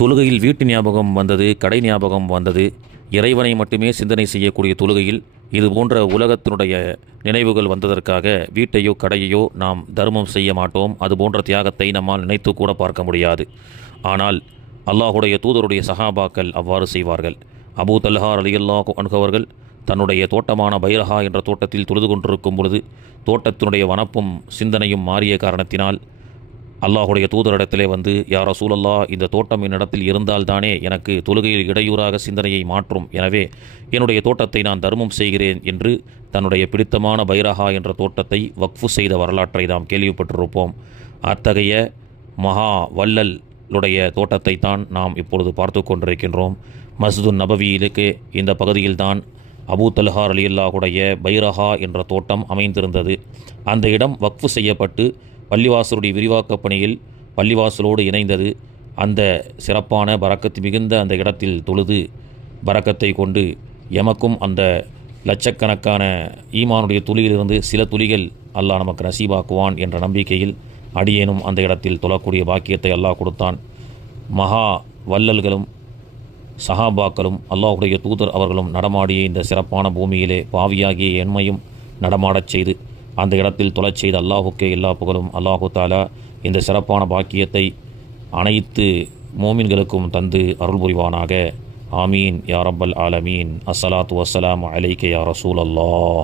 தொழுகையில் வீட்டு ஞாபகம் வந்தது, கடை ஞாபகம் வந்தது. இறைவனை மட்டுமே சிந்தனை செய்யக்கூடிய தொழுகையில் இது போன்ற உலகத்தினுடைய நினைவுகள் வந்ததற்காக வீட்டையோ கடையையோ நாம் தர்மம் செய்ய மாட்டோம். அது போன்ற தியாகத்தை நம்மால் நினைத்து கூட பார்க்க முடியாது. ஆனால் அல்லாஹுடைய தூதருடைய சஹாபாக்கள் அவ்வாறு செய்வார்கள். அபூ தல்ஹா ரலியல்லாஹு அன்ஹு அவர்கள் தன்னுடைய தோட்டமான பைரஹா என்ற தோட்டத்தில் தொழுது கொண்டிருக்கும் பொழுது தோட்டத்தினுடைய வனப்பும் சிந்தனையும் மாறிய காரணத்தினால் அல்லாஹுடைய தூதரிடத்திலே வந்து, யா ரசூலல்லாஹ், இந்த தோட்டம் என்னிடத்தில் இருந்தால்தானே எனக்கு தொழுகையில் இடையூறாக சிந்தனையை மாற்றும். எனவே என்னுடைய தோட்டத்தை நான் தர்மம் செய்கிறேன் என்று தன்னுடைய பிடித்தமான பைரஹா என்ற தோட்டத்தை வக்ஃபு செய்த வரலாற்றை நாம் கேள்விப்பட்டிருப்போம். அத்தகைய மகா வள்ளலுடைய தோட்டத்தை தான் நாம் இப்பொழுது பார்த்து கொண்டிருக்கின்றோம். மஸ்ஜிது நபவியிலுக்கு இந்த பகுதியில்தான் அபூ தல்ஹா ரலியல்லாஹுடைய பைரஹா என்ற தோட்டம் அமைந்திருந்தது. அந்த இடம் வக்ஃபு செய்யப்பட்டு பள்ளிவாசலுடைய விரிவாக்கப் பணியில் பள்ளிவாசலோடு இணைந்தது. அந்த சிறப்பான பரக்கத்து மிகுந்த அந்த இடத்தில் தொழுது பரக்கத்தை கொண்டு எமக்கும் அந்த லட்சக்கணக்கான ஈமானுடைய துளியிலிருந்து சில துளிகள் அல்லாஹ் நமக்கு நசீபாக்குவான் என்ற நம்பிக்கையில் அடியேனும் அந்த இடத்தில் தொழக்கூடிய பாக்கியத்தை அல்லாஹ் கொடுத்தான். மகா வள்ளல்களும் சஹாபாக்களும் அல்லாஹுடைய தூதர் அவர்களும் நடமாடிய இந்த சிறப்பான பூமியிலே பாவியாகிய எண்மையும் நடமாடச் செய்து அந்த இடத்தில் தொழச் செய்த அல்லாஹுக்கே எல்லா புகழும். அல்லாஹு தாலா இந்த சிறப்பான பாக்கியத்தை அனைத்து மோமின்களுக்கும் தந்து அருள் புரிவானாக. ஆமீன் யா ரப்பல் ஆலமீன். அஸ்ஸலாத்து வஸ்ஸலாமு அலைக்க யா ரசூலல்லாஹ்.